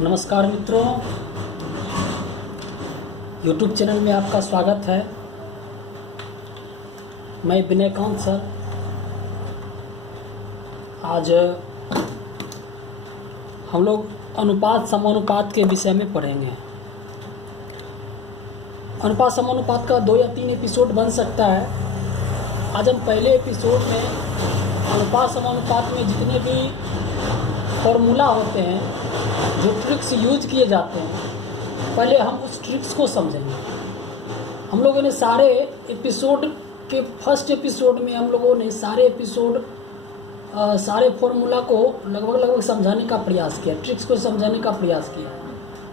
नमस्कार मित्रों, YouTube channel में आपका स्वागत है। मैं विनयकांत सर। आज हम लोग अनुपात समानुपात के विषय में पढ़ेंगे। अनुपात समानुपात का 2 या 3 एपिसोड बन सकता है। आज हम पहले एपिसोड में अनुपात समानुपात में जितने भी फॉर्मूला होते हैं, जो ट्रिक्स यूज किए जाते हैं, पहले हम उस ट्रिक्स को समझेंगे। हम लोगों ने सारे एपिसोड के फर्स्ट एपिसोड में हम लोगों ने सारे फॉर्मूला को लगभग समझाने का प्रयास किया, ट्रिक्स को समझाने का प्रयास किया।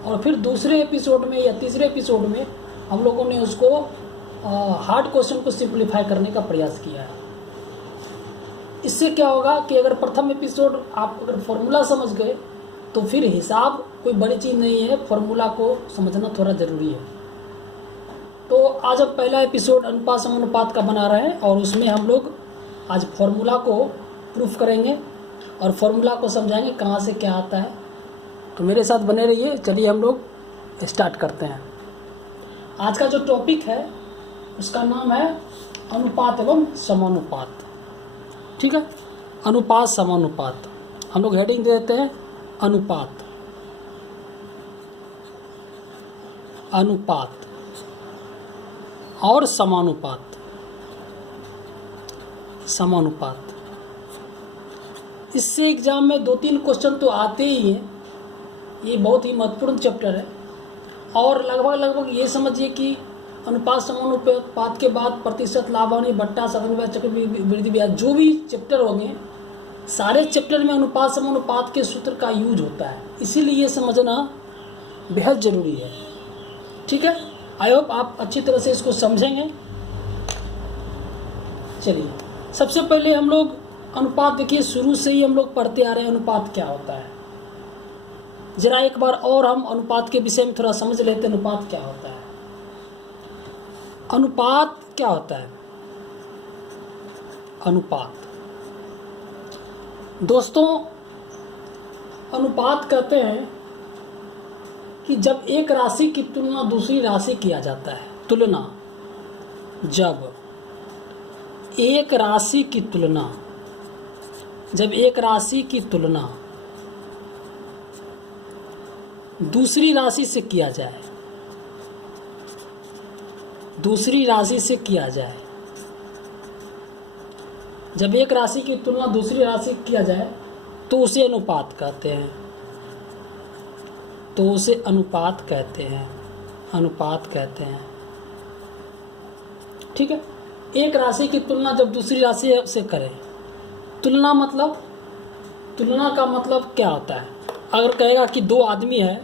और फिर दूसरे एपिसोड में या तीसरे एपिसोड में हम लोगों ने उसको हार्ड क्वेश्चन को सिंप्लीफाई करने का प्रयास किया है। इससे क्या होगा कि अगर प्रथम एपिसोड आप अगर फॉर्मूला समझ गए तो फिर हिसाब कोई बड़ी चीज़ नहीं है, फॉर्मूला को समझना थोड़ा ज़रूरी है। तो आज अब पहला एपिसोड अनुपात समानुपात का बना रहे हैं और उसमें हम लोग आज फॉर्मूला को प्रूफ करेंगे और फॉर्मूला को समझाएंगे कहाँ से क्या आता है। तो मेरे साथ बने रहिए। चलिए हम लोग स्टार्ट करते हैं। आज का जो टॉपिक है उसका नाम है अनुपात एवं समानुपात। ठीक है, अनुपात समानुपात। हम लोग हेडिंग दे देते हैं अनुपात, अनुपात और समानुपात, समानुपात। इससे एग्जाम में 2-3 क्वेश्चन तो आते ही हैं। ये बहुत ही महत्वपूर्ण चैप्टर है और लगभग ये समझिए कि अनुपात समानुपात के बाद प्रतिशत, लाभांश, बट्टा, साधन ब्याज, चक्रवृद्धि ब्याज, जो भी चैप्टर होंगे सारे चैप्टर में अनुपात समानुपात के सूत्र का यूज होता है। इसीलिए ये समझना बेहद ज़रूरी है। ठीक है, आई होप आप अच्छी तरह से इसको समझेंगे। चलिए, सबसे पहले हम लोग अनुपात, देखिए शुरू से ही हम लोग पढ़ते आ रहे हैं अनुपात क्या होता है। जरा एक बार और हम अनुपात के विषय में थोड़ा समझ लेते हैं। अनुपात क्या होता है? अनुपात क्या होता है? अनुपात दोस्तों, अनुपात कहते हैं कि जब एक राशि की तुलना दूसरी राशि किया जाता है। तुलना, जब एक राशि की तुलना, जब एक राशि की तुलना दूसरी राशि से किया जाए, दूसरी राशि से किया जाए, जब एक राशि की तुलना दूसरी राशि से किया जाए तो उसे अनुपात कहते हैं। तो उसे अनुपात कहते हैं, अनुपात कहते हैं। ठीक है, एक राशि की तुलना जब दूसरी राशि से करें, तुलना मतलब, तुलना का मतलब क्या होता है? अगर कहेगा कि 2 आदमी है,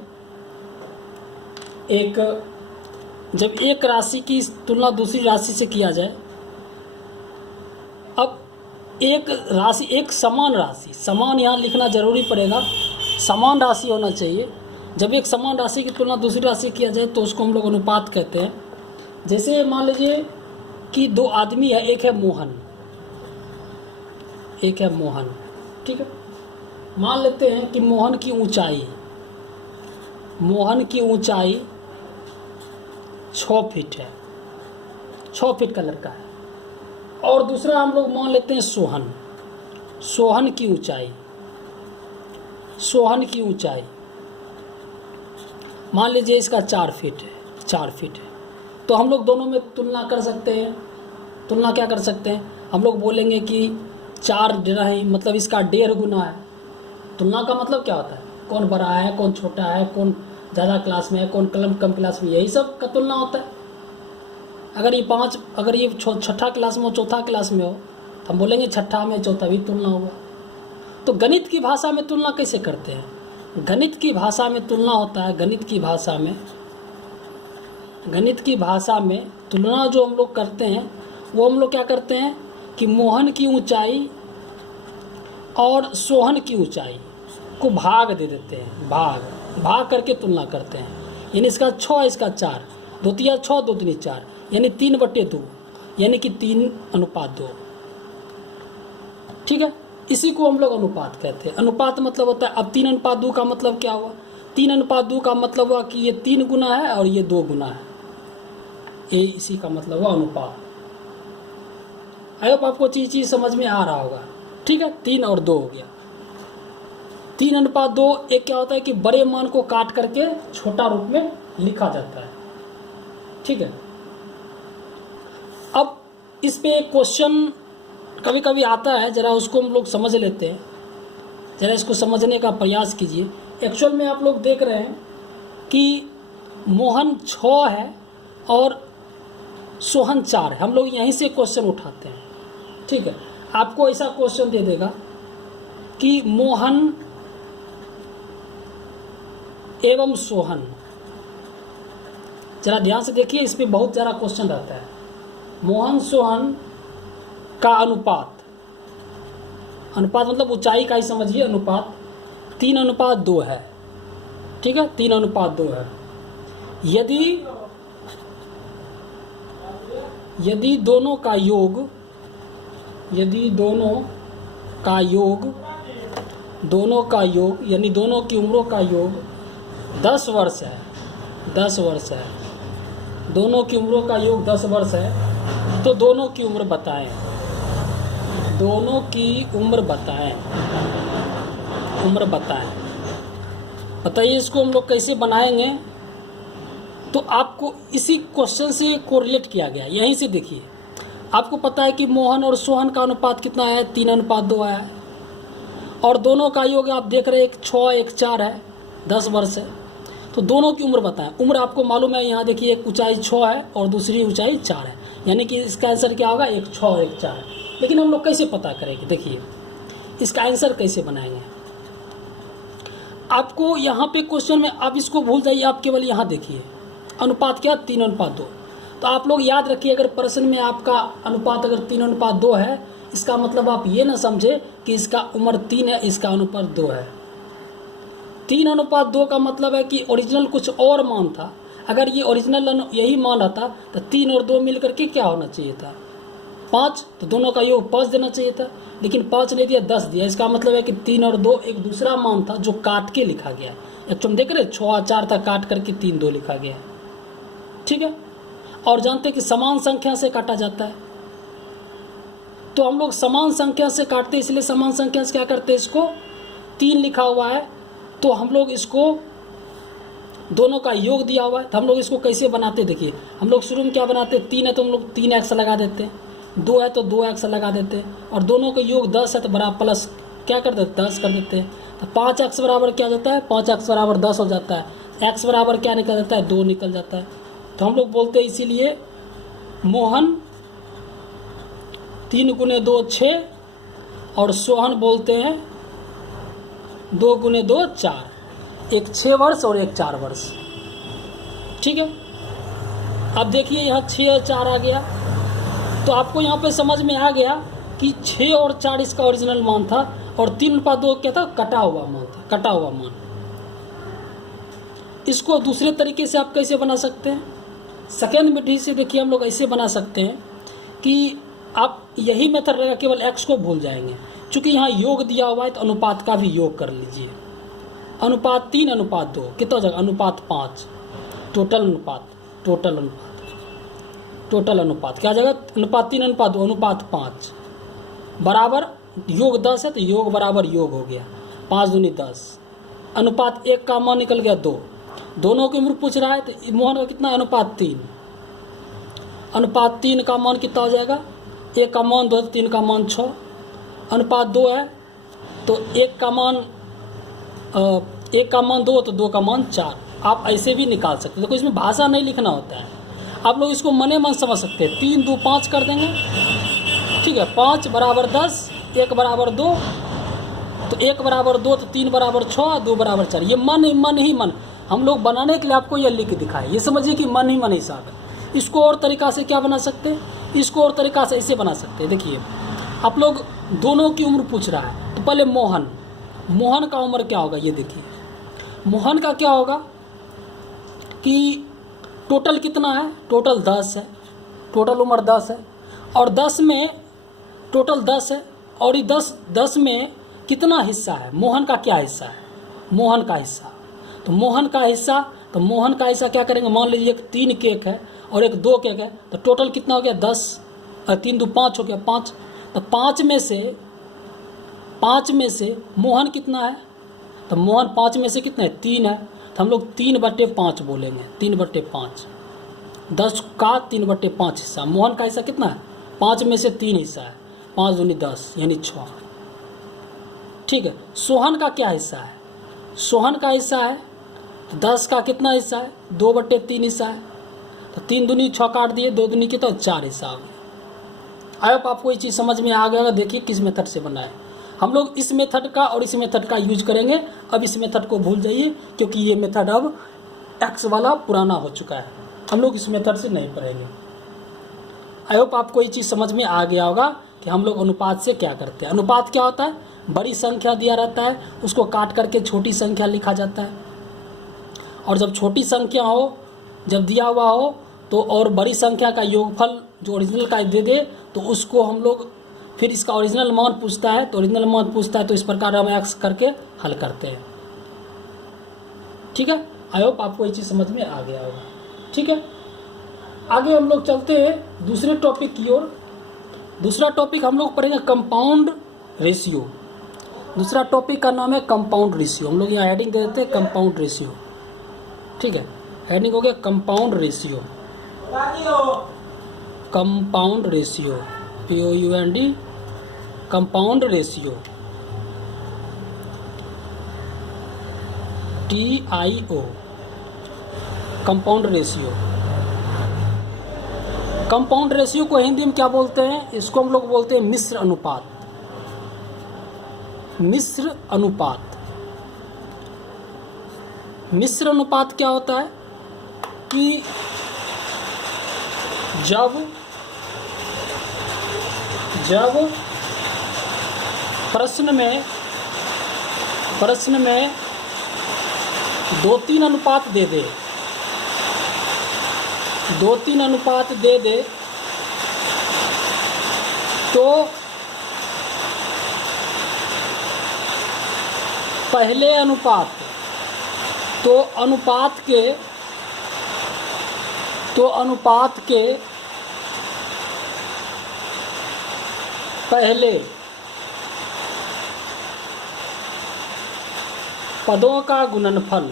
जब एक राशि की तुलना दूसरी राशि से किया जाए, अब एक राशि, एक समान राशि, समान यहाँ लिखना जरूरी पड़ेगा, समान राशि होना चाहिए। जब एक समान राशि की तुलना दूसरी राशि से किया जाए तो उसको हम लोग अनुपात कहते हैं। जैसे मान लीजिए कि 2 आदमी है, एक है मोहन, एक है मोहन। ठीक है, मान लेते हैं कि मोहन की ऊंचाई, मोहन की ऊंचाई 6 फीट है, 6 फीट का लड़का है। और दूसरा हम लोग मान लेते हैं सोहन, सोहन की ऊंचाई, सोहन की ऊंचाई मान लीजिए इसका 4 फीट है, 4 फीट है। तो हम लोग दोनों में तुलना कर सकते हैं। तुलना क्या कर सकते हैं? हम लोग बोलेंगे कि 4 नहीं, मतलब इसका 1.5 गुना है। तुलना का मतलब क्या होता है? कौन बड़ा है, कौन छोटा है, कौन ज़्यादा क्लास में है, कौन कम क्लास में, यही सब का तुलना होता है। अगर ये 6ठा क्लास में हो, 4था क्लास में हो, तो हम बोलेंगे 6ठा में 4था भी तुलना होगा। तो गणित की भाषा में तुलना कैसे करते हैं? गणित की भाषा में तुलना होता है, गणित की भाषा में, गणित की भाषा में तुलना जो हम लोग करते हैं वो हम लोग क्या करते हैं कि मोहन की ऊंचाई और सोहन की ऊंचाई को भाग दे देते हैं, भाग करके तुलना करते हैं। यानी इसका 6, इसका 4, 2 तिया 6, 2 दूनी 4, यानी 3/2, यानी कि 3:2। ठीक है, इसी को हम लोग अनुपात कहते हैं। अनुपात मतलब होता है, अब 3:2 का मतलब क्या हुआ? 3:2 का मतलब हुआ कि ये 3 गुना है और ये 2 गुना है, ये इसी का मतलब हुआ अनुपात। आई होप आपको चीज़ समझ में आ रहा होगा। ठीक है, 3 और 2 हो गया। 3:2 एक क्या होता है कि बड़े मान को काट करके छोटा रूप में लिखा जाता है। ठीक है, अब इस पे एक क्वेश्चन कभी कभी आता है, ज़रा उसको हम लोग समझ लेते हैं, ज़रा इसको समझने का प्रयास कीजिए। एक्चुअल में आप लोग देख रहे हैं कि मोहन 6 है और सोहन 4 है। हम लोग यहीं से क्वेश्चन उठाते हैं। ठीक है, आपको ऐसा क्वेश्चन दे देगा कि मोहन एवं सोहन, जरा ध्यान से देखिए, इस पे बहुत ज़्यादा क्वेश्चन रहता है। मोहन सोहन का अनुपात, अनुपात मतलब ऊंचाई का ही समझिए, अनुपात 3:2 है। ठीक है, 3:2 है। यदि दोनों का योग, यानी दोनों की उम्रों का योग 10 वर्ष है, 10 वर्ष है, दोनों की उम्रों का योग 10 वर्ष है, तो दोनों की उम्र बताएं, दोनों की उम्र बताएं, उम्र बताएं। बताइए इसको हम लोग कैसे बनाएंगे। तो आपको इसी क्वेश्चन से कोरिलेट किया गया, यहीं से देखिए। आपको पता है कि मोहन और सोहन का अनुपात कितना है, 3:2 है, और दोनों का योग आप देख रहे हैं, एक 6 एक 4 है, 10 वर्ष है। तो दोनों की उम्र बताएं। उम्र आपको मालूम है, यहाँ देखिए, एक ऊंचाई 6 है और दूसरी ऊंचाई 4 है, यानी कि इसका आंसर क्या होगा, एक 6 और एक 4 है। लेकिन हम लोग कैसे पता करेंगे, देखिए इसका आंसर कैसे बनाएंगे। आपको यहाँ पे क्वेश्चन में, आप इसको भूल जाइए, आप केवल यहाँ देखिए अनुपात क्या, 3:2। तो आप लोग याद रखिए, अगर प्रश्न में आपका अनुपात अगर 3:2 है, इसका मतलब आप ये ना समझे कि इसका उम्र 3 है, इसका अनुपात 2 है। 3:2 का मतलब है कि ओरिजिनल कुछ और मान था। अगर ये ओरिजिनल यही मान आता तो 3 और 2 मिल करके क्या होना चाहिए था, 5, तो दोनों का योग 5 देना चाहिए था, लेकिन 5 नहीं दिया, 10 दिया। इसका मतलब है कि 3 और 2 एक दूसरा मान था जो काट के लिखा गया। एक्चुअली देख रहे 6 और 4 था, काट करके 3 2 लिखा गया। ठीक है, और जानते हैं कि समान संख्या से काटा जाता है, तो हम लोग समान संख्या से काटते हैं, इसलिए समान संख्या से क्या करते हैं, इसको 3 लिखा हुआ है तो हम लोग इसको दोनों का योग दिया हुआ है, तो हम लोग इसको कैसे बनाते, देखिए हम लोग शुरू में क्या बनाते, 3 है तो हम लोग 3x लगा देते हैं, 2 है तो 2x लगा देते हैं, और दोनों का योग 10 है तो बराबर प्लस क्या कर देते, 10 कर देते हैं। तो 5x बराबर क्या जाता है, 5x बराबर 10 हो जाता है, x बराबर क्या निकल जाता है, 2 निकल जाता है। तो हम लोग बोलते हैं इसीलिए मोहन 3 × 2 6 और सोहन बोलते हैं 2 × 2 4, एक 6 वर्ष और एक 4 वर्ष। ठीक है, अब देखिए यहाँ 6 और 4 आ गया, तो आपको यहाँ पे समझ में आ गया कि 6 और 4 इसका ओरिजिनल मान था, और 3:2 क्या था, कटा हुआ मान था, कटा हुआ मान। इसको दूसरे तरीके से आप कैसे बना सकते हैं, सेकेंड विधि से देखिए हम लोग ऐसे बना सकते हैं कि आप यही मेथड रहेगा, केवल x को भूल जाएंगे। चूँकि यहाँ योग दिया हुआ है तो अनुपात का भी योग कर लीजिए। अनुपात 3:2 कितना हो जाएगा, अनुपात 5, टोटल अनुपात क्या हो जाएगा, अनुपात 3:2 अनुपात 5 बराबर योग 10 है तो योग बराबर योग हो गया, 5 दूनी 10। अनुपात 1 का मान निकल गया 2, दोनों की उम्र पूछ रहा है तो मोहन का कितना, अनुपात 3। अनुपात 3 का मान कितना हो जाएगा, 1 का मान 2 3 का मान 6। अनुपात 2 है तो 1 का मान 2 तो 2 का मान 4। आप ऐसे भी निकाल सकते हैं, देखो इसमें भाषा नहीं लिखना होता है, आप लोग इसको मने मन समझ सकते हैं। 3 2 5 कर देंगे, ठीक है, 5 बराबर 10, 1 बराबर 2, तो 1 बराबर 2 तो 3 बराबर 6, 2 बराबर 4। ये मन ही मन हम लोग बनाने के लिए आपको ये लिख दिखाए, ये समझिए कि मन ही मन हिसाब है। इसको और तरीक़ा से क्या बना सकते हैं, इसको और तरीक़ा से ऐसे बना सकते हैं। देखिए आप लोग दोनों की उम्र पूछ रहा है, तो पहले मोहन का उम्र क्या होगा, ये देखिए मोहन का क्या होगा कि टोटल कितना है, टोटल 10 है, टोटल उम्र 10 है, और 10 में टोटल 10 है, और ये 10 में कितना हिस्सा है, मोहन का क्या हिस्सा है, मोहन का हिस्सा। तो मोहन का हिस्सा, तो मोहन का हिस्सा क्या करेंगे, मान लीजिए एक 3 केक है और एक 2 केक है, तो टोटल कितना हो गया 10 और 3 2 5 हो गया 5। तो 5 में से मोहन कितना है, तो मोहन 5 में से कितना है 3 है, तो हम लोग 3/5 बोलेंगे, 3/5। 10 का 3/5 हिस्सा, मोहन का हिस्सा कितना है 5 में से 3 हिस्सा है, 5 दूनी 10 यानी 6। ठीक है। सोहन का क्या हिस्सा है, सोहन का हिस्सा है तो 10 का कितना हिस्सा है 2/3 हिस्सा है, तो 3 दूनी 6 काट दिए, 2 दूनी कितना 4 हिस्सा हो गया। आई होप आपको ये चीज़ समझ में आ गया। देखिए किस मेथड से बना है, हम लोग इस मेथड का और इस मेथड का यूज करेंगे। अब इस मेथड को भूल जाइए क्योंकि ये मेथड अब एक्स वाला पुराना हो चुका है, हम लोग इस मेथड से नहीं पढ़ेंगे। आई होप आपको ये चीज़ समझ में आ गया होगा कि हम लोग अनुपात से क्या करते हैं। अनुपात क्या होता है, बड़ी संख्या दिया रहता है उसको काट करके छोटी संख्या लिखा जाता है, और जब छोटी संख्या हो, जब दिया हुआ हो तो और बड़ी संख्या का योगफल जो ओरिजिनल का दे दे तो उसको हम लोग फिर इसका ओरिजिनल मान पूछता है, तो ओरिजिनल मान पूछता है तो इस प्रकार हम एक्स करके हल करते हैं। ठीक है। आई होप आपको ये चीज़ समझ में आ गया होगा। ठीक है, आगे हम लोग चलते हैं दूसरे टॉपिक की ओर। दूसरा टॉपिक हम लोग पढ़ेंगे कंपाउंड रेशियो। दूसरा टॉपिक का नाम है कंपाउंड रेशियो। हम लोग यहाँ हेडिंग दे देते हैं कंपाउंड रेशियो। ठीक है, हेडिंग हो गया compound ratio. Compound ratio, POUND, compound ratio, TIO, compound ratio. Compound ratio को हिंदी में क्या बोलते हैं, इसको हम लोग बोलते हैं मिश्र अनुपात। मिश्र अनुपात, मिश्र अनुपात क्या होता है कि जब प्रश्न में 2-3 अनुपात दे दे, 2-3 अनुपात दे दे तो पहले अनुपात के पहले पदों का गुणनफल,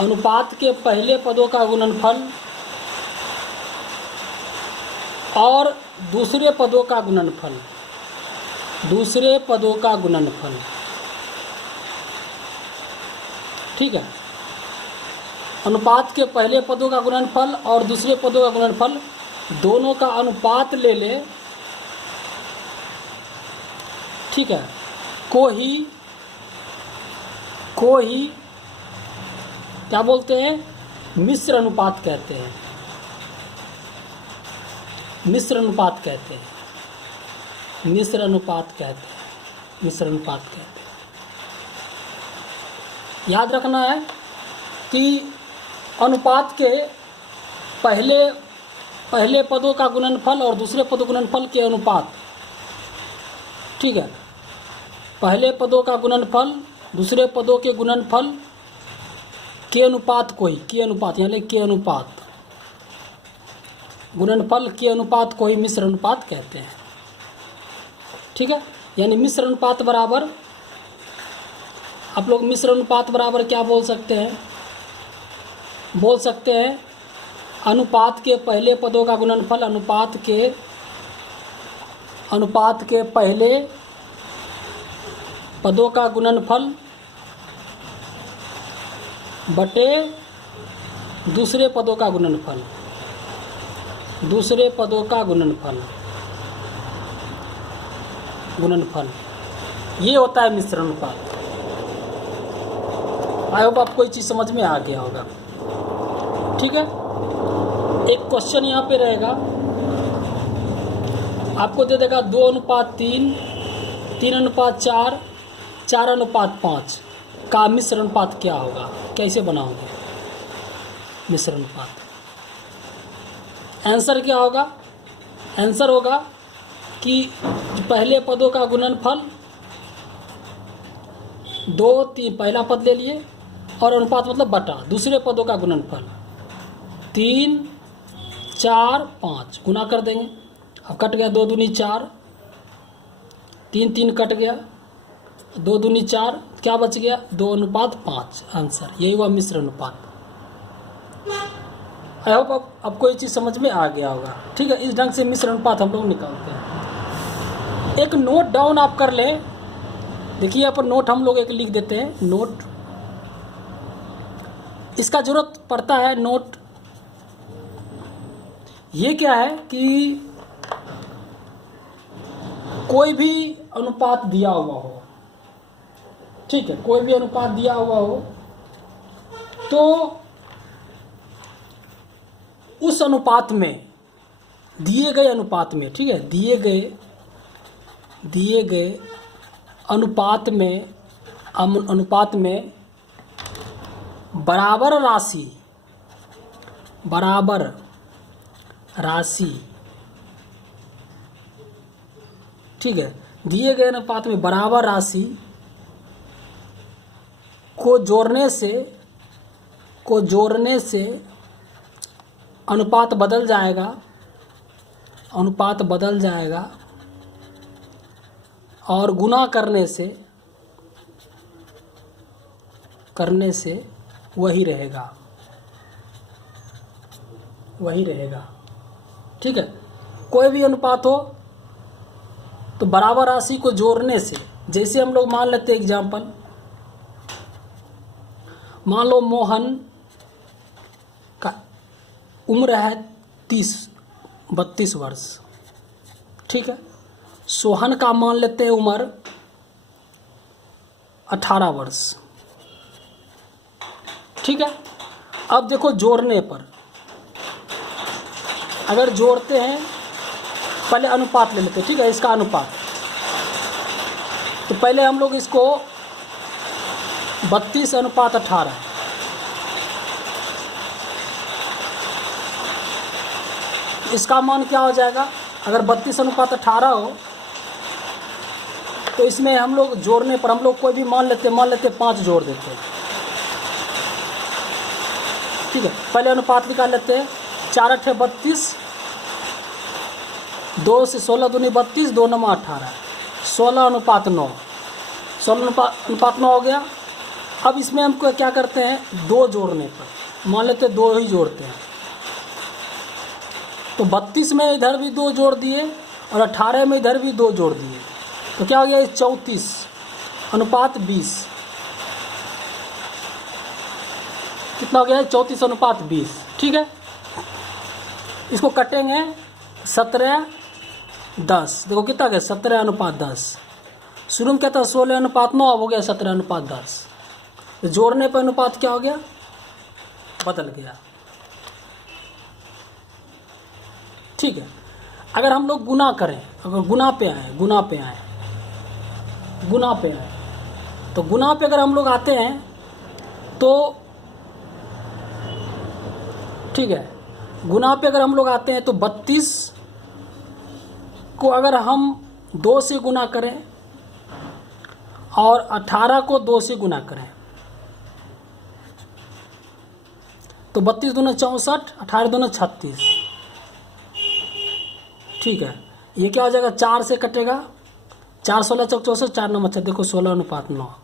अनुपात के पहले पदों का गुणनफल और दूसरे पदों का गुणनफल, दूसरे पदों का गुणनफल। ठीक है, अनुपात के पहले पदों का गुणनफल और दूसरे पदों का गुणनफल दोनों का अनुपात ले ले। ठीक है, को ही क्या बोलते हैं, मिश्र अनुपात कहते हैं, मिश्र अनुपात कहते हैं, मिश्र अनुपात कहते हैं, मिश्र अनुपात कहते हैं। याद रखना है कि अनुपात के पहले पदों का गुणनफल और दूसरे पदों गुणनफल के अनुपात। ठीक है, पहले पदों का गुणनफल दूसरे पदों के गुणनफल के अनुपात को ही, के अनुपात यानी के अनुपात, गुणनफल के अनुपात को ही मिश्र अनुपात कहते हैं। ठीक है, यानी मिश्र अनुपात बराबर, आप लोग मिश्र अनुपात बराबर क्या बोल सकते हैं, बोल सकते हैं अनुपात के पहले पदों का गुणनफल अनुपात के पहले पदों का गुणनफल बटे दूसरे पदों का गुणनफल, दूसरे पदों का गुणनफल, ये होता है मिश्र अनुपात। आई होप आपको ये चीज़ समझ में आ गया होगा। ठीक है, एक क्वेश्चन यहाँ पे रहेगा, आपको दे देगा 2:3, 3:4, 4:5 का मिश्र अनुपात क्या होगा, कैसे बनाओगे मिश्र अनुपात। आंसर क्या होगा, आंसर होगा कि पहले पदों का गुणनफल 2 3 पहला पद ले लिए और अनुपात मतलब बटा दूसरे पदों का गुणनफल 3 4 5 गुना कर देंगे। अब कट गया 2 दूनी 4, 3 3 कट गया, 2 दूनी 4, क्या बच गया 2:5 आंसर। यही हुआ मिश्र अनुपात। आई होप अब कोई चीज़ समझ में आ गया होगा। ठीक है, इस ढंग से मिश्र अनुपात हम लोग निकालते हैं। एक नोट डाउन आप कर लें। देखिए यहाँ पर नोट हम लोग एक लिख देते हैं, नोट। इसका जरूरत पड़ता है नोट। ये क्या है कि कोई भी अनुपात दिया हुआ हो, ठीक है, कोई भी अनुपात दिया हुआ हो तो उस अनुपात में, दिए गए अनुपात में, ठीक है, दिए गए अनुपात में बराबर राशि, ठीक है, दिए गए अनुपात में बराबर राशि को जोड़ने से अनुपात बदल जाएगा और गुना करने से वही रहेगा। ठीक है, कोई भी अनुपात हो तो बराबर राशि को जोड़ने से, जैसे हम लोग मान लेते हैं एग्जाम्पल, मान लो मोहन का उम्र है 32 वर्ष, ठीक है, सोहन का मान लेते हैं उम्र 18 वर्ष, ठीक है। अब देखो जोड़ने पर, अगर जोड़ते हैं, पहले अनुपात ले लेते हैं, ठीक है, इसका अनुपात। तो पहले हम लोग इसको 32:18, इसका मान क्या हो जाएगा? अगर 32:18 हो तो इसमें हम लोग जोड़ने पर, हम लोग कोई भी मान लेते 5 जोड़ देते हैं, ठीक है। पहले अनुपात निकाल लेते हैं, 4 8 32, 2 से 16 दूनी 32, 2 9 18, 16:9, 16:9 हो गया। अब इसमें हमको क्या करते हैं, 2 जोड़ने पर मान लेते 2 ही जोड़ते हैं, तो 32 में इधर भी 2 जोड़ दिए और 18 में इधर भी 2 जोड़ दिए, तो क्या हो गया 34:20। कितना हो गया 34:20, ठीक है। इसको कटेंगे 17:10, देखो कितना गया 17:10। शुरू में क्या था 16:9, अब हो गया 17:10। तो जोड़ने पर अनुपात क्या हो गया, बदल गया, ठीक है। अगर हम लोग गुना करें, अगर गुना पे आए तो गुना पे अगर हम लोग आते हैं तो, ठीक है, गुना पे अगर हम लोग आते हैं तो 32 को अगर हम 2 से गुना करें और 18 को 2 से गुना करें तो 32 दूना 64, 18 दूना 36, ठीक है। ये क्या हो जाएगा, 4 से कटेगा, 4 16 64, 4 9 अच्छा, देखो 16:9,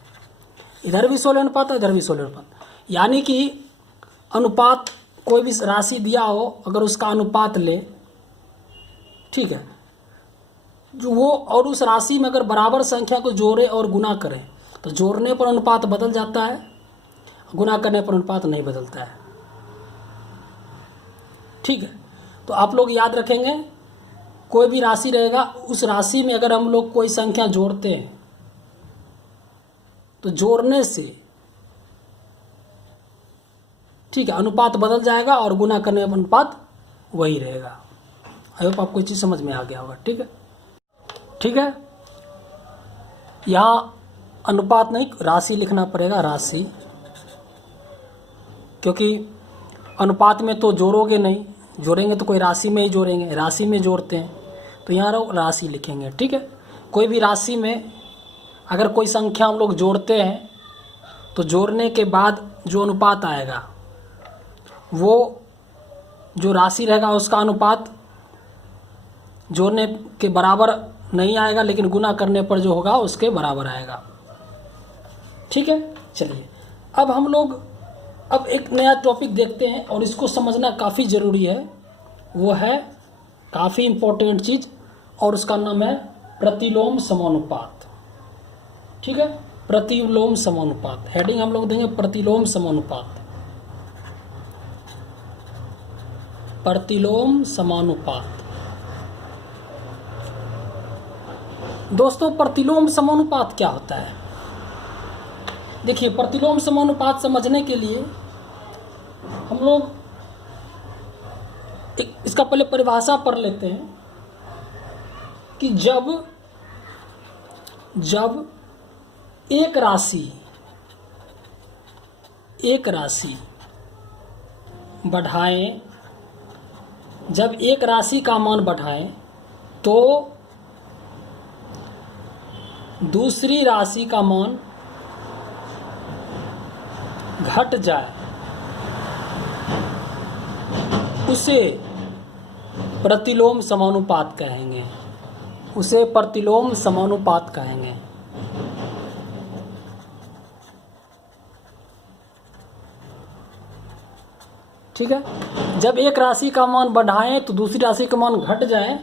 इधर भी 16:9, इधर भी 16:9। यानी कि अनुपात, कोई भी राशि दिया हो, अगर उसका अनुपात ले, ठीक है, जो वो और उस राशि में अगर बराबर संख्या को जोड़े और गुना करें तो जोड़ने पर अनुपात बदल जाता है, गुना करने पर अनुपात नहीं बदलता है, ठीक है। तो आप लोग याद रखेंगे, कोई भी राशि रहेगा, उस राशि में अगर हम लोग कोई संख्या जोड़ते हैं तो जोड़ने से, ठीक है, अनुपात बदल जाएगा और गुना करने पर अनुपात वही रहेगा। आई होप आपको चीज़ समझ में आ गया होगा, ठीक है। ठीक है, यहाँ अनुपात नहीं, राशि लिखना पड़ेगा, राशि, क्योंकि अनुपात में तो जोड़ोगे नहीं, जोड़ेंगे तो कोई राशि में ही जोड़ेंगे, राशि में जोड़ते हैं तो यहाँ राशि लिखेंगे, ठीक है। कोई भी राशि में अगर कोई संख्या हम लोग जोड़ते हैं तो जोड़ने के बाद जो अनुपात आएगा वो जो राशि रहेगा उसका अनुपात जोड़ने के बराबर नहीं आएगा, लेकिन गुना करने पर जो होगा उसके बराबर आएगा। ठीक है, चलिए अब हम लोग अब एक नया टॉपिक देखते हैं और इसको समझना काफ़ी ज़रूरी है। वो है काफ़ी इम्पोर्टेंट चीज़ और उसका नाम है प्रतिलोम समानुपात। ठीक है, प्रतिलोम समानुपात, हेडिंग हम लोग देंगे प्रतिलोम समानुपात। प्रतिलोम समानुपात। दोस्तों प्रतिलोम समानुपात क्या होता है? देखिए, प्रतिलोम समानुपात समझने के लिए हम लोग इसका पहले परिभाषा पढ़ लेते हैं कि जब एक राशि बढ़ाएं, जब एक राशि का मान बढ़ाएं तो दूसरी राशि का मान घट जाए, उसे प्रतिलोम समानुपात कहेंगे। उसे प्रतिलोम समानुपात कहेंगे। ठीक है, जब एक राशि का मान बढ़ाएं तो दूसरी राशि का मान घट जाए,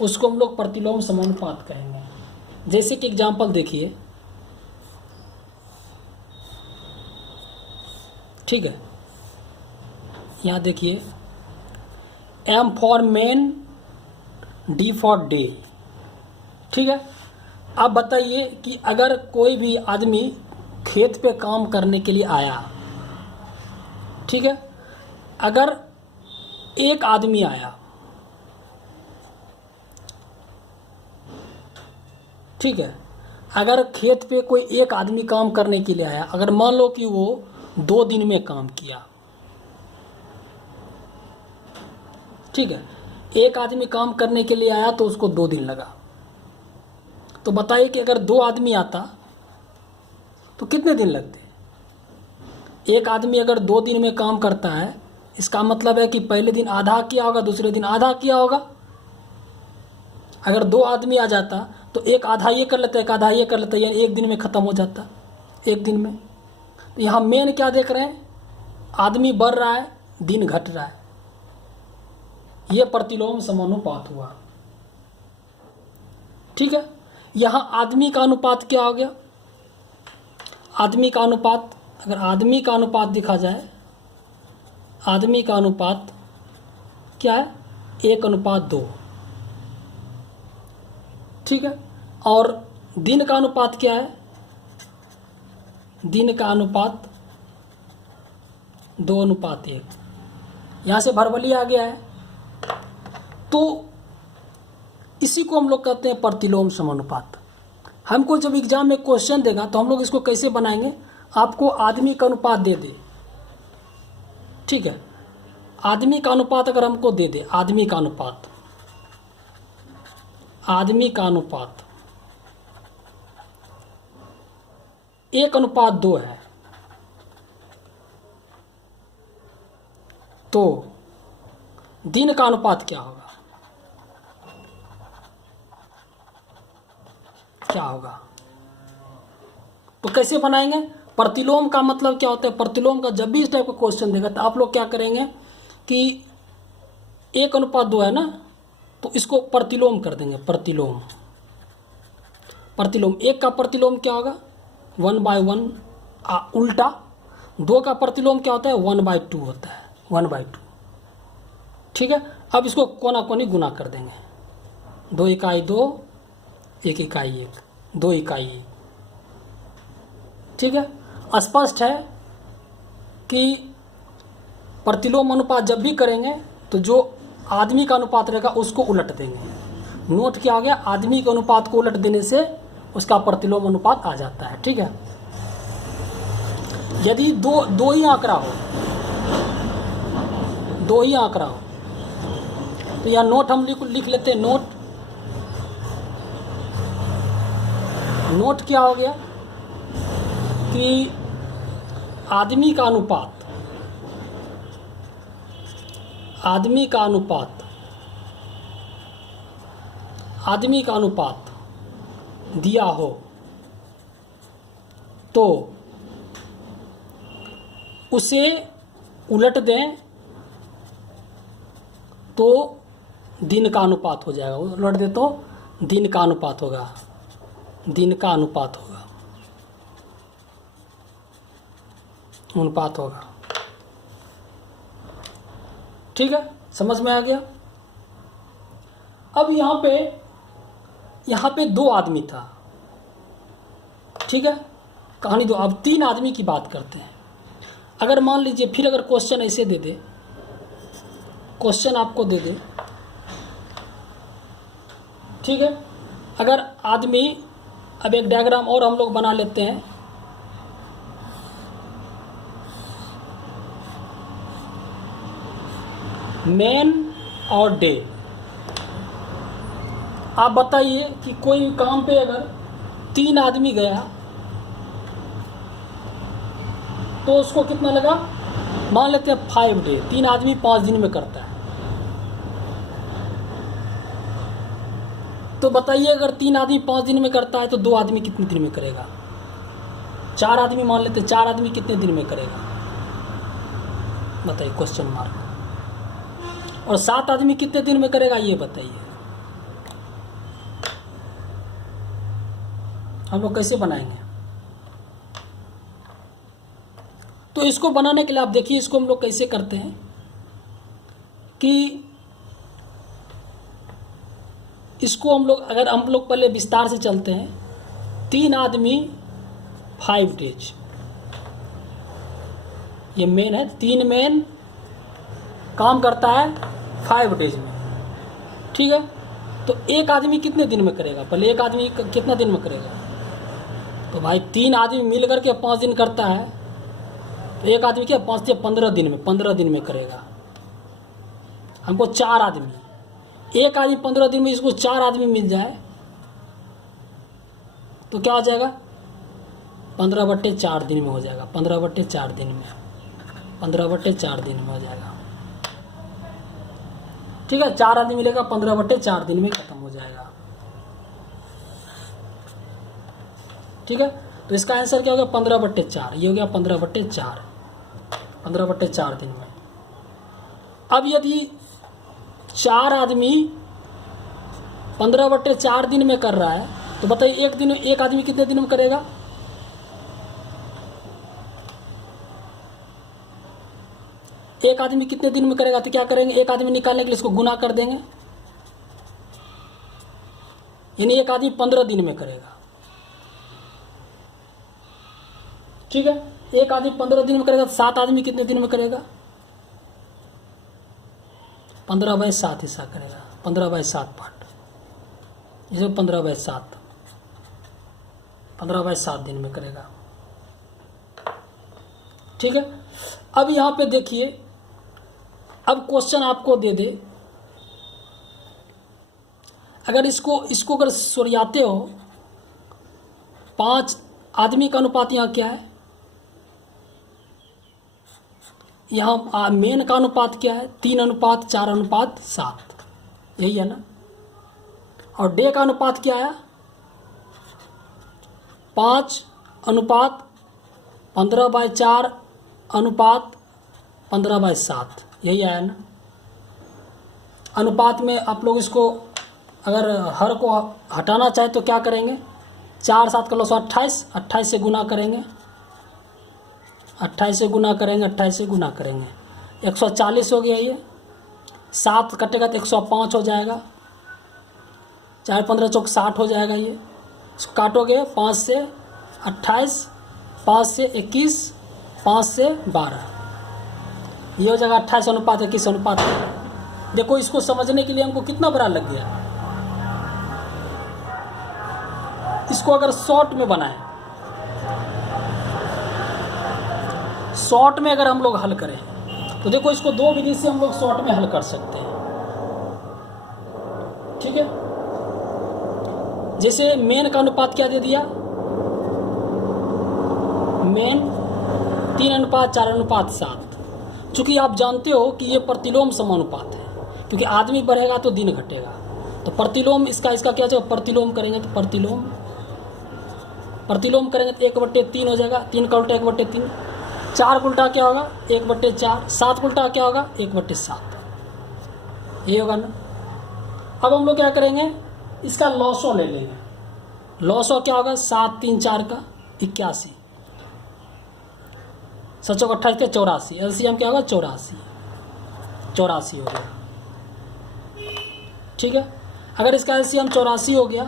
उसको हम लोग प्रतिलोम समानुपात कहेंगे। जैसे कि एग्जांपल देखिए, ठीक है, यहाँ देखिए, M for man, D for day. ठीक है, अब बताइए कि अगर कोई भी आदमी खेत पे काम करने के लिए आया, ठीक है, अगर एक आदमी आया, ठीक है, अगर खेत पे कोई एक आदमी काम करने के लिए आया, अगर मान लो कि वो 2 दिन में काम किया, ठीक है, एक आदमी काम करने के लिए आया तो उसको 2 दिन लगा। तो बताइए कि अगर 2 आदमी आता तो कितने दिन लगते? एक आदमी अगर 2 दिन में काम करता है, इसका मतलब है कि पहले दिन आधा किया होगा, दूसरे दिन आधा किया होगा। अगर 2 आदमी आ जाता तो एक आधा ये कर लेता है, एक आधा ये कर लेता है, यानी एक दिन में ख़त्म हो जाता, एक दिन में। तो यहाँ मेन क्या देख रहे हैं? आदमी बढ़ रहा है, दिन घट रहा है। ये प्रतिलोम समानुपात हुआ। ठीक है, यहाँ आदमी का अनुपात क्या हो गया? आदमी का अनुपात, अगर आदमी का अनुपात देखा जाए, आदमी का अनुपात क्या है? 1:2। ठीक है, और दिन का अनुपात क्या है? दिन का अनुपात 2:1। यहाँ से भरबली आ गया है। तो इसी को हम लोग कहते हैं प्रतिलोम समानुपात। हमको जब एग्जाम में क्वेश्चन देगा तो हम लोग इसको कैसे बनाएंगे? आपको आदमी का अनुपात दे दे, ठीक है, आदमी का अनुपात अगर हमको दे दे, आदमी का अनुपात 1:2 है, तो दिन का अनुपात क्या होगा? क्या होगा? तो कैसे बनाएंगे? प्रतिलोम का मतलब क्या होता है? प्रतिलोम का जब भी इस टाइप का क्वेश्चन देगा तो आप लोग क्या करेंगे कि 1:2 है ना, तो इसको प्रतिलोम कर देंगे। प्रतिलोम 1 का प्रतिलोम क्या होगा? 1/1। उल्टा 2 का प्रतिलोम क्या होता है? 1/2 होता है, 1/2। ठीक है, अब इसको कोना कोनी गुना कर देंगे। 2 इकाई 2, 1 इकाई 1, 2 इकाई 1। ठीक है, स्पष्ट है कि प्रतिलोम अनुपात जब भी करेंगे तो जो आदमी का अनुपात रहेगा उसको उलट देंगे। नोट क्या हो गया? आदमी के अनुपात को उलट देने से उसका प्रतिलोम अनुपात आ जाता है। ठीक है, यदि दो ही आंकड़ा हो, 2 ही आंकड़ा हो, तो यह नोट हम लिख लेते हैं। नोट क्या हो गया कि आदमी का अनुपात, आदमी का अनुपात, आदमी का अनुपात दिया हो तो उसे उलट दें तो दिन का अनुपात हो जाएगा। उलट दे तो दिन का अनुपात होगा, दिन का अनुपात होगा, अनुपात होगा। ठीक है, समझ में आ गया। अब यहाँ पे 2 आदमी था, ठीक है, कहानी 2। अब 3 आदमी की बात करते हैं। अगर मान लीजिए फिर अगर क्वेश्चन ऐसे दे दे, क्वेश्चन आपको दे दे, ठीक है, अगर आदमी, अब एक डायग्राम और हम लोग बना लेते हैं। मैन और डे। आप बताइए कि कोई काम पे अगर 3 आदमी गया तो उसको कितना लगा, मान लेते हैं 5 डे। 3 आदमी 5 दिन में करता है। तो बताइए अगर 3 आदमी 5 दिन में करता है तो 2 आदमी कितने दिन में करेगा? 4 आदमी मान लेते हैं, 4 आदमी कितने दिन में करेगा? बताइए, क्वेश्चन मार्क। और 7 आदमी कितने दिन में करेगा ये बताइए। हम लोग कैसे बनाएंगे? तो इसको बनाने के लिए आप देखिए, इसको हम लोग कैसे करते हैं कि इसको हम लोग पहले विस्तार से चलते हैं। 3 आदमी 5 डेज, ये मेन है। 3 मेन काम करता है 5 डेज में, ठीक है। तो एक आदमी कितने दिन में करेगा? पहले एक आदमी कितना दिन में करेगा? तो भाई 3 आदमी मिल करके 5 दिन करता है, तो एक आदमी क्या 5 से 15 दिन में, 15 दिन में करेगा। हमको 4 आदमी, एक आदमी 15 दिन में, इसको 4 आदमी मिल जाए तो क्या हो जाएगा? 15/4 दिन में हो जाएगा। 15/4 दिन में, 15/4 दिन में हो जाएगा, ठीक है। 4 आदमी मिलेगा, 15/4 दिन में खत्म हो जाएगा, ठीक है। तो इसका आंसर क्या हो गया? 15/4। ये हो गया 15/4, 15/4 दिन में। अब यदि 4 आदमी 15/4 दिन में कर रहा है तो बताइए एक आदमी कितने दिन में करेगा? एक आदमी कितने दिन में करेगा? तो क्या करेंगे, एक आदमी निकालने के लिए इसको गुना कर देंगे, यानी एक आदमी 15 दिन में करेगा, ठीक है। एक आदमी 15 दिन में करेगा तो 7 आदमी कितने दिन में करेगा? 15/7 हिस्सा करेगा, 15/7 पार्ट, इसे 15/7, 15/7 दिन में करेगा, ठीक है। अब यहाँ पे देखिए, अब क्वेश्चन आपको दे दे, अगर इसको अगर सरियाते हो, 5 आदमी का अनुपात यहाँ क्या है? यहाँ मेन का अनुपात क्या है? 3:4:7, यही है ना। और डे का अनुपात क्या है? 5:15/4:15/7, यही आया ना। अनुपात में आप लोग इसको अगर हर को हटाना चाहे तो क्या करेंगे? 4 7 का 28, 28 से गुना करेंगे, 28 से गुना करेंगे, 28 से गुना करेंगे, 140 हो गया। ये 7 कटेगा तो 105 हो जाएगा, 4 15 चौक 60 हो जाएगा। ये इसको काटोगे, 5 से 28, 5 से 21, 5 से 12, ये हो जाएगा 28:21। देखो, इसको समझने के लिए हमको कितना बड़ा लग गया। इसको अगर शॉर्ट में बनाएं, शॉर्ट में अगर हम लोग हल करें तो देखो, इसको 2 विधि से हम लोग शॉर्ट में हल कर सकते हैं, ठीक है। जैसे मेन का अनुपात क्या दे दिया? मेन 3:4:7। चूँकि आप जानते हो कि ये प्रतिलोम समानुपात है, क्योंकि आदमी बढ़ेगा तो दिन घटेगा, तो प्रतिलोम इसका क्या हो, प्रतिलोम करेंगे तो प्रतिलोम करेंगे तो 1/3 हो जाएगा, 3 का उल्टा 1/3, 4 का उल्टा क्या होगा 1/4, 7 का उल्टा क्या होगा 1/7, ये होगा ना। अब हम लोग क्या करेंगे, इसका लॉसो ले लेंगे। लॉसो क्या होगा 7 3 4 का 81, 7 चौक 28 के 84, एलसीएम क्या होगा 84 हो गया। ठीक है, अगर इसका एलसीएम 84 हो गया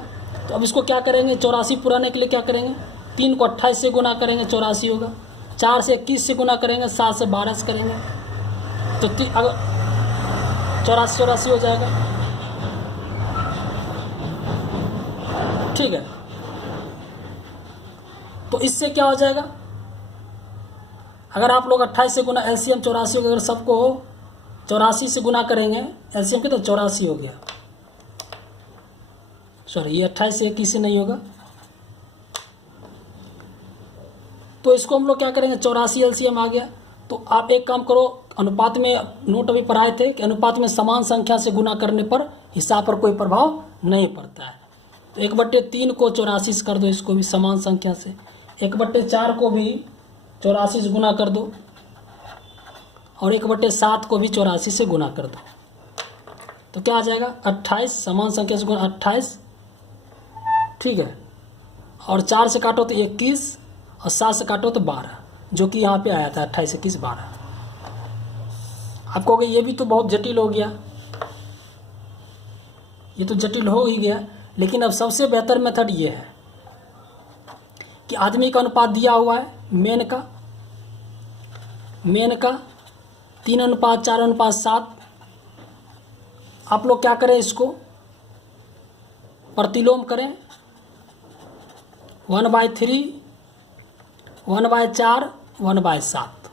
तो अब इसको क्या करेंगे, 84 पुराने के लिए क्या करेंगे, 3 को 28 से गुना करेंगे 84 होगा, 4 से 21 से गुना करेंगे, 7 से 12 से करेंगे तो अगर 84 हो जाएगा। ठीक है, तो इससे क्या हो जाएगा, अगर आप लोग 28 से गुना एलसीएम 84 हो गया, अगर सबको 84 से गुना करेंगे एलसीएम के तो 84 हो गया। सॉरी, ये 28 से 21 से नहीं होगा, तो इसको हम लोग क्या करेंगे 84 एलसीएम आ गया। तो आप एक काम करो, अनुपात में नोट अभी पढ़ाए थे कि अनुपात में समान संख्या से गुना करने पर हिसाब पर कोई प्रभाव नहीं पड़ता है। तो 1/3 को 84 से कर दो, इसको भी समान संख्या से, 1/4 को भी 84 से गुना कर दो, और 1/7 को भी 84 से गुना कर दो, तो क्या आ जाएगा 28, समान संख्या से गुना 28। ठीक है, और 4 से काटो तो 21, और 7 से काटो तो 12, जो कि यहाँ पे आया था 28 21 12। आप कहोगे ये भी तो बहुत जटिल हो गया, ये तो जटिल हो ही गया, लेकिन अब सबसे बेहतर मेथड ये है कि आदमी का अनुपात दिया हुआ है, मेन का 3:4:7। आप लोग क्या करें, इसको प्रतिलोम करें, 1/3 1/4 1/7।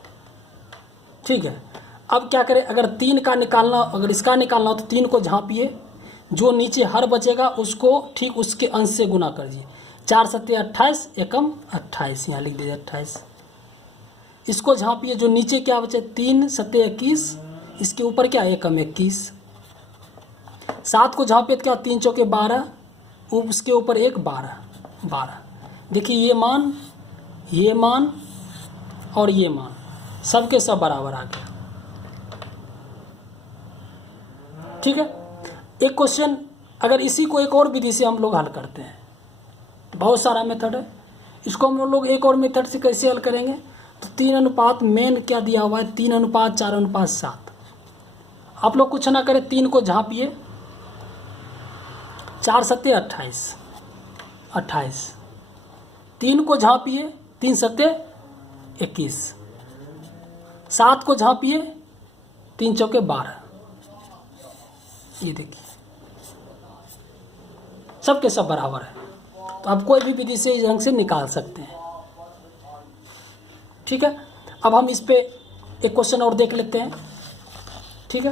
ठीक है, अब क्या करें, अगर 3 का निकालना, अगर इसका निकालना हो तो 3 को झांपिए, जो नीचे हर बचेगा उसको ठीक उसके अंश से गुना कर दीजिए। 4 सत्ते 28, एकम 28, यहाँ लिख दीजिए 28। इसको झांपिए, जो नीचे क्या बचे 3 सत्ते 21, इसके ऊपर क्या एकम 21। 7 को झांपिए तो क्या 3 चौके 12, उसके ऊपर 1 12। देखिए ये मान और ये मान सबके सब बराबर आ गया। ठीक है, एक क्वेश्चन अगर इसी को एक और विधि से हम लोग हल करते हैं, बहुत सारा मेथड है, इसको हम लोग एक और मेथड से कैसे हल करेंगे, तो 3 अनुपात मेन क्या दिया हुआ है 3:4:7। आप लोग कुछ ना करें, 3 को झांपिए, 4 सत्ते 28, 3 को झांपिए, 3 सत्ते 21, 7 को झांपिए, 3 चौके 12। ये देखिए सबके सब बराबर है, तो आप कोई भी विधि से इस ढंग से निकाल सकते हैं। ठीक है, अब हम इस पे एक क्वेश्चन और देख लेते हैं। ठीक है,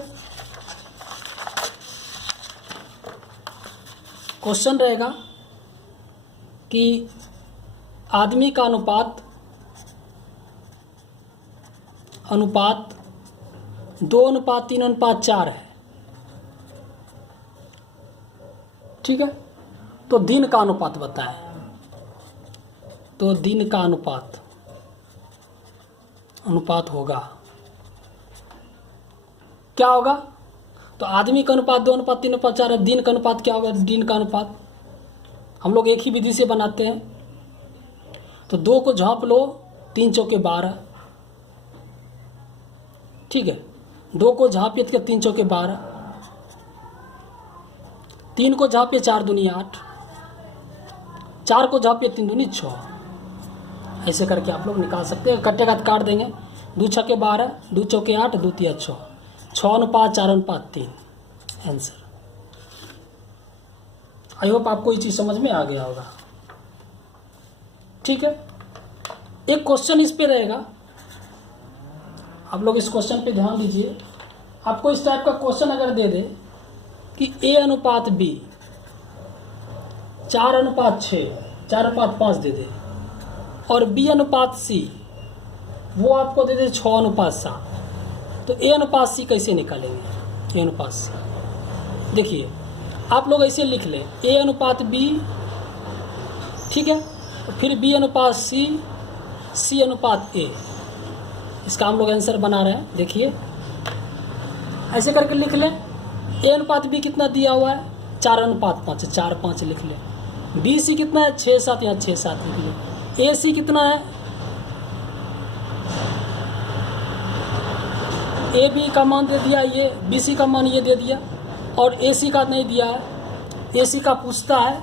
क्वेश्चन रहेगा कि आदमी का अनुपात 2:3:4 है। ठीक है, तो दिन का अनुपात बताएं, तो दिन का अनुपात होगा क्या होगा, तो आदमी का अनुपात 2:3:4 है, दिन का अनुपात क्या होगा, दिन का अनुपात हम लोग एक ही विधि से बनाते हैं, तो 2 को झांप लो, 3 चौके 12। ठीक है, 2 को झांपिए तो 3 चौके 12, 3 को झांपिए 4 दूनी 8, 4 को झांपिए 3 दूनी 6। ऐसे करके आप लोग निकाल सकते हैं, कट्टे काट देंगे, 2 छक्के 12, 2 चौके 8, 2 तिया 6, 6:4:3 आंसर। आई होप आपको ये चीज़ समझ में आ गया होगा। ठीक है, एक क्वेश्चन इस पे रहेगा, आप लोग इस क्वेश्चन पे ध्यान दीजिए। आपको इस टाइप का क्वेश्चन अगर दे दे कि A/B 4:6, 4:5 दे दे, और B/C वो आपको दे दे 6:7, तो A/C कैसे निकालेंगे? A/C देखिए आप लोग ऐसे लिख लें A/B, ठीक है, फिर B/C, C/A, इसका हम लोग आंसर बना रहे हैं। देखिए ऐसे करके लिख लें। A/B कितना दिया हुआ है? 4:5, 4:5 लिख लें। BC कितना है? 6:7, यहाँ 6:7 लिख लें। AC कितना है? AB का मान दे दिया ये, BC का मान ये दे दिया, और AC का नहीं दिया है। AC का पूछता है।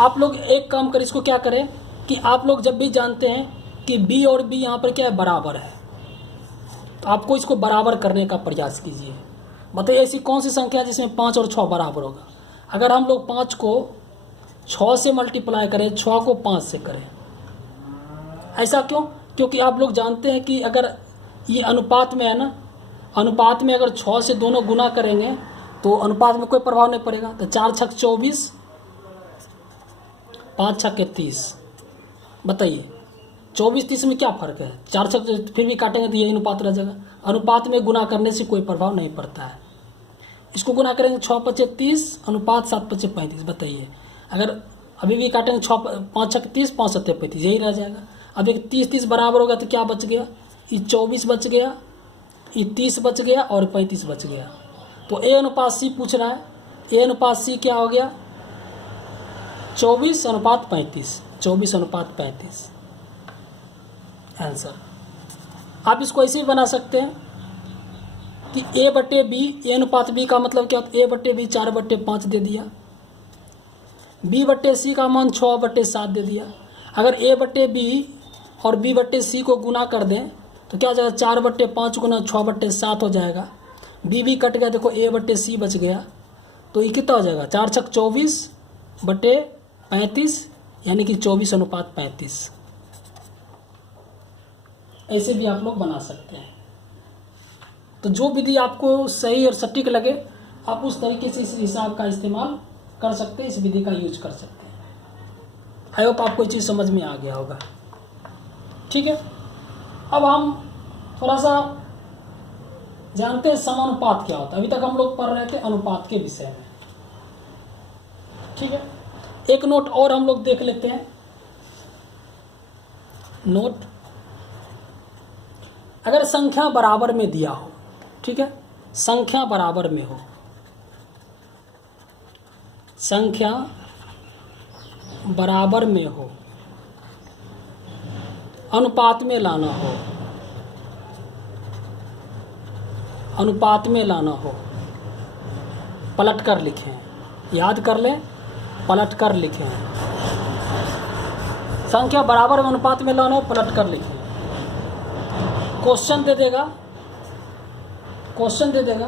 आप लोग एक काम करें, इसको क्या करें कि आप लोग जब भी जानते हैं कि B और B यहाँ पर क्या है, बराबर है, तो आपको इसको बराबर करने का प्रयास कीजिए। बताइए ऐसी कौन सी संख्या है जिसमें 5 और 6 बराबर होगा? अगर हम लोग 5 को 6 से मल्टीप्लाई करें, 6 को 5 से करें। ऐसा क्यों? क्योंकि आप लोग जानते हैं कि अगर ये अनुपात में है ना, अनुपात में अगर 6 से दोनों गुना करेंगे तो अनुपात में कोई प्रभाव नहीं पड़ेगा। तो 4 छक 24, 5 छक 30। बताइए 24-30 में क्या फ़र्क है? 4 छक फिर भी काटेंगे तो यही अनुपात रह जाएगा। अनुपात में गुना करने से कोई प्रभाव नहीं पड़ता है। इसको गुना करेंगे 6×5 = 30, अनुपात 7×5 = 35। बताइए अगर अभी भी काटेंगे 5 छक 30, 5 7 35, यही रह जाएगा। अब एक 30-30 बराबर होगा तो क्या बच गया? ये 24 बच गया, ये 30 बच गया और 35 बच गया। तो A/C पूछ रहा है। A/C क्या हो गया? 24:35, 24:35 आंसर। आप इसको ऐसे भी बना सकते हैं कि A/B, A/B का मतलब क्या होता है? A/B 4/5 दे दिया, B/C का मान 6/7 दे दिया। अगर A/B और B/C को गुना कर दें तो क्या हो जाएगा? 4/5 गुना 6/7 हो जाएगा। B कट गया, देखो A/C बच गया, तो ये कितना हो जाएगा? 4 छक 24/35, यानी कि 24:35। ऐसे भी आप लोग बना सकते हैं। तो जो विधि आपको सही और सटीक लगे आप उस तरीके से इस हिसाब का इस्तेमाल कर सकते हैं, इस विधि का यूज कर सकते हैं। आई होप आपको ये चीज़ समझ में आ गया होगा। ठीक है, अब हम थोड़ा सा जानते हैं समानुपात क्या होता है। अभी तक हम लोग पढ़ रहे थे अनुपात के विषय में। ठीक है, एक नोट और हम लोग देख लेते हैं। नोट, अगर संख्या बराबर में दिया हो, ठीक है, संख्या बराबर में हो, संख्या बराबर में हो, अनुपात में लाना हो, अनुपात में लाना हो, पलट कर लिखें, याद कर लें, पलट कर लिखें। संख्या बराबर में अनुपात में लाना हो, पलट कर लिखें। क्वेश्चन दे देगा, क्वेश्चन दे देगा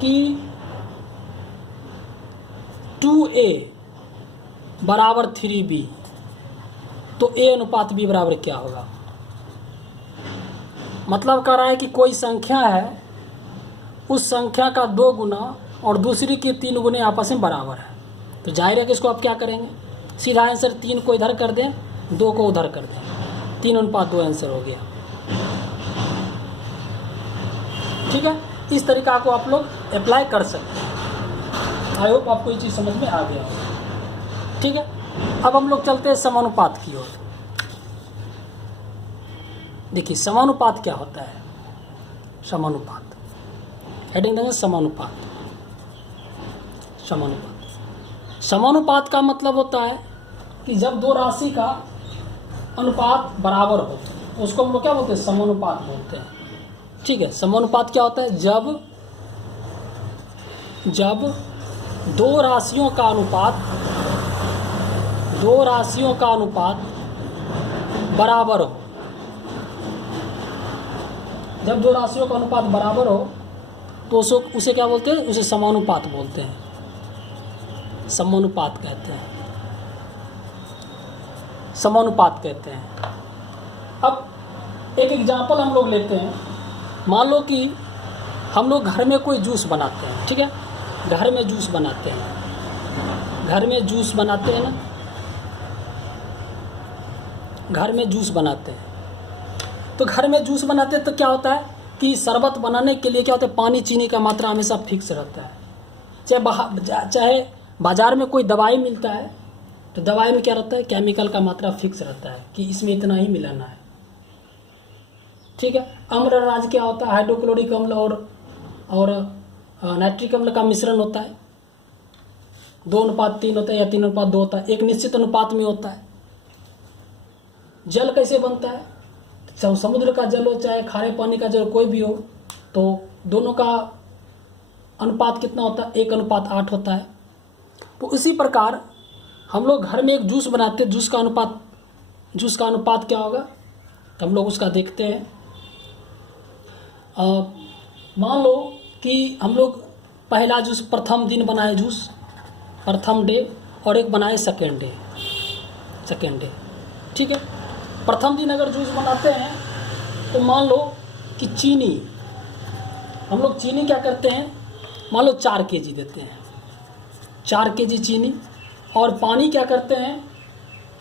कि 2A बराबर 3B, तो A/B बराबर क्या होगा? मतलब कह रहा है कि कोई संख्या है, उस संख्या का 2 गुना और दूसरी के 3 गुने आपस में बराबर है। तो जाहिर है कि इसको आप क्या करेंगे? सीधा आंसर 3 को इधर कर दें, 2 को उधर कर दें, 3:2 आंसर हो गया। ठीक है, इस तरीका को आप लोग अप्लाई कर सकते हैं। आई होप आपको ये चीज़ समझ में आ गया। ठीक है, अब हम लोग चलते हैं समानुपात की ओर। देखिए समानुपात क्या होता है? समानुपात, हेडिंग देंगे समानुपात। समानुपात, समानुपात का मतलब होता है कि जब दो राशि का अनुपात बराबर हो तो उसको हम लोग क्या बोलते हैं? समानुपात बोलते हैं। ठीक है, समानुपात क्या होता है? जब दो राशियों का अनुपात बराबर हो, जब दो राशियों का अनुपात बराबर हो तो उसे क्या बोलते हैं? उसे समानुपात बोलते हैं, समानुपात कहते हैं, समानुपात कहते हैं। अब एक एग्जांपल हम लोग लेते हैं। मान लो कि हम लोग घर में कोई जूस बनाते हैं। ठीक है, घर में जूस बनाते हैं, घर में जूस बनाते हैं ना, घर में जूस बनाते हैं। तो घर में जूस बनाते हैं तो क्या होता है कि शरबत बनाने के लिए क्या होता है, पानी चीनी का मात्रा हमेशा फिक्स रहता है। चाहे बाज़ार में कोई दवाई मिलता है तो दवाई में क्या रहता है, केमिकल का मात्रा फिक्स रहता है कि इसमें इतना ही मिलाना है। ठीक है। अम्लराज क्या होता है, हाइड्रोक्लोरिक अम्ल और नाइट्रिक अम्ल का मिश्रण होता है, 2:3 होता है या 3:2 होता है, एक निश्चित अनुपात में होता है। जल कैसे बनता है, समुद्र का जल हो चाहे खारे पानी का जल कोई भी हो, तो दोनों का अनुपात कितना होता है, 1:8 होता है। तो इसी प्रकार हम लोग घर में एक जूस बनाते हैं, जूस का अनुपात क्या होगा तो हम लोग उसका देखते हैं। मान लो कि हम लोग पहला जूस प्रथम दिन बनाए, जूस प्रथम डे, और एक बनाए सेकेंड डे। ठीक है। प्रथम दिन अगर जूस बनाते हैं तो मान लो कि चीनी, हम लोग चीनी क्या करते हैं, मान लो 4 kg देते हैं, 4 kg चीनी, और पानी क्या करते हैं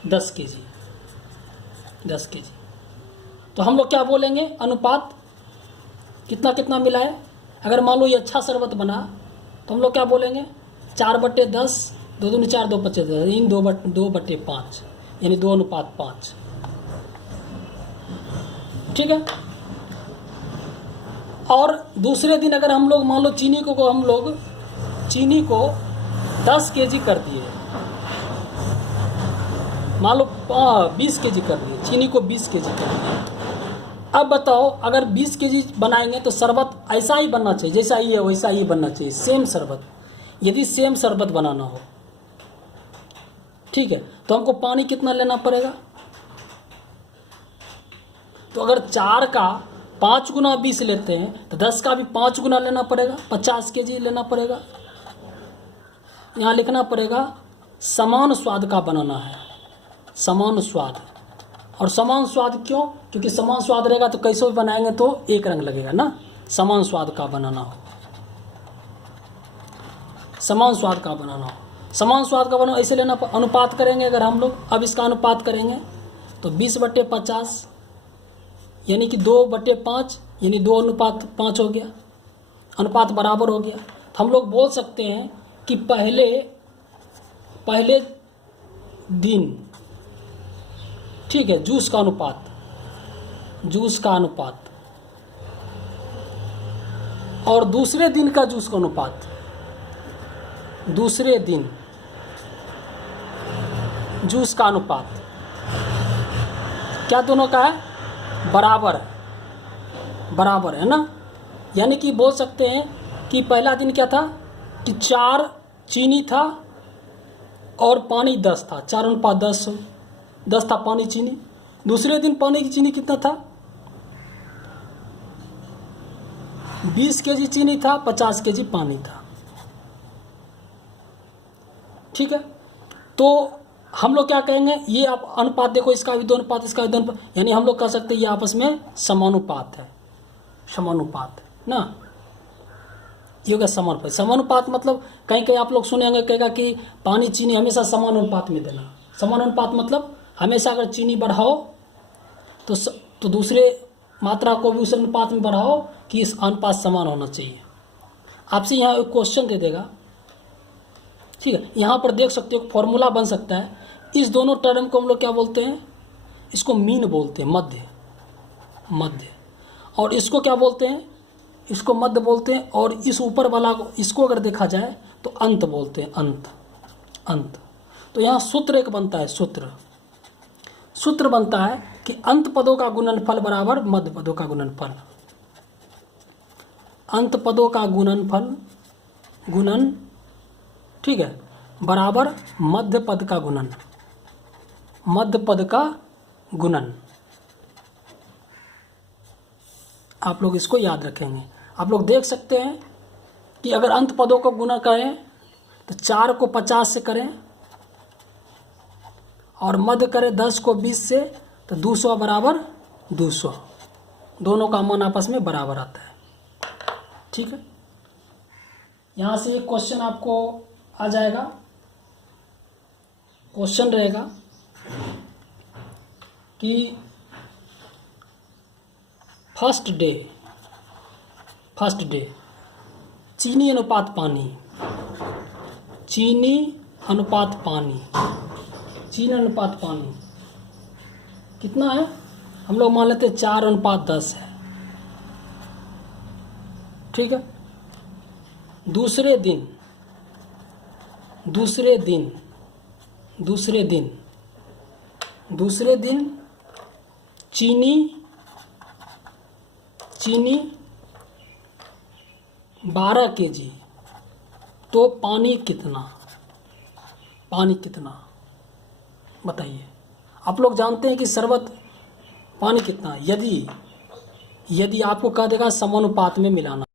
10 kg। तो हम लोग क्या बोलेंगे, अनुपात कितना कितना मिला है। अगर मान लो ये अच्छा शरबत बना तो हम लोग क्या बोलेंगे, 4/10, 2 दूनी 4, 2 25, इन 2/5 यानी 2:5। ठीक है। और दूसरे दिन अगर हम लोग मान लो चीनी को 10 kg कर दिए, मान लो 20 kg कर दिए, चीनी को 20 kg कर दिए। अब बताओ अगर 20 kg बनाएंगे तो शरबत ऐसा ही बनना चाहिए, जैसा ही है वैसा ही बनना चाहिए, सेम शरबत। यदि सेम शरबत बनाना हो, ठीक है, तो हमको पानी कितना लेना पड़ेगा, तो अगर 4 का 5 गुना 20 लेते हैं तो 10 का भी 5 गुना लेना पड़ेगा, 50 kg लेना पड़ेगा। यहाँ लिखना पड़ेगा समान स्वाद का बनाना है, समान स्वाद। और समान स्वाद क्यों, क्योंकि समान स्वाद रहेगा तो कैसे भी बनाएंगे तो एक रंग लगेगा ना। समान स्वाद का बनाना हो, समान स्वाद का बनाना हो, समान स्वाद का बनाना ऐसे लेना, अनुपात करेंगे अगर हम लोग, अब इसका अनुपात करेंगे तो 20/50 यानी कि 2/5 यानी 2:5 हो गया, अनुपात बराबर हो गया। तो हम लोग बोल सकते हैं कि पहले दिन, ठीक है, जूस का अनुपात और दूसरे दिन का जूस का अनुपात, दूसरे दिन जूस का अनुपात क्या दोनों का है, बराबर है ना। यानी कि बोल सकते हैं कि पहला दिन क्या था कि 4 चीनी था और पानी 10 था, 4:10, 10 था पानी चीनी। दूसरे दिन पानी की चीनी कितना था, 20 kg चीनी था, 50 kg पानी था। ठीक है। तो हम लोग क्या कहेंगे, ये आप अनुपात देखो, इसका भी 2 अनुपात, इसका भी 2 अनुपात, यानी हम लोग कह सकते हैं ये आपस में समानुपात है, समानुपात ना, ये हो गया समानुपात। समानुपात मतलब कहीं आप लोग सुनेंगे कहेगा कि पानी चीनी हमेशा समानुपात में देना। समानुपात मतलब हमेशा अगर चीनी बढ़ाओ तो दूसरे मात्रा को भी उस अनुपात में बढ़ाओ कि इस अनुपात समान होना चाहिए। आपसे यहाँ एक क्वेश्चन दे देगा, ठीक है, यहाँ पर देख सकते हो फॉर्मूला बन सकता है। इस दोनों टर्म को हम लोग क्या बोलते हैं, इसको मीन बोलते हैं, मध्य। और इसको क्या बोलते हैं, इसको मध्य बोलते हैं। और इस ऊपर वाला को, इसको अगर देखा जाए तो अंत बोलते हैं, अंत। तो यहाँ सूत्र एक बनता है, सूत्र बनता है कि अंत पदों का गुणनफल बराबर मध्य पदों का गुणनफल। अंत पदों का गुणन, ठीक है, बराबर मध्य पद का गुणन। आप लोग इसको याद रखेंगे। आप लोग देख सकते हैं कि अगर अंत पदों को गुणा करें तो 4 को 50 से करें और मध्य करें 10 को 20 से, तो 200 बराबर 200, दोनों का मान आपस में बराबर आता है। ठीक है। यहाँ से एक क्वेश्चन आपको आ जाएगा, क्वेश्चन रहेगा कि फर्स्ट डे चीनी अनुपात पानी, चीनी अनुपात पानी कितना है? हम लोग मान लेते हैं 4:10 है, ठीक है। दूसरे दिन चीनी 12 kg, तो पानी कितना बताइए। आप लोग जानते हैं कि शरबत पानी कितना है। यदि आपको कह देगा समानुपात में मिलाना,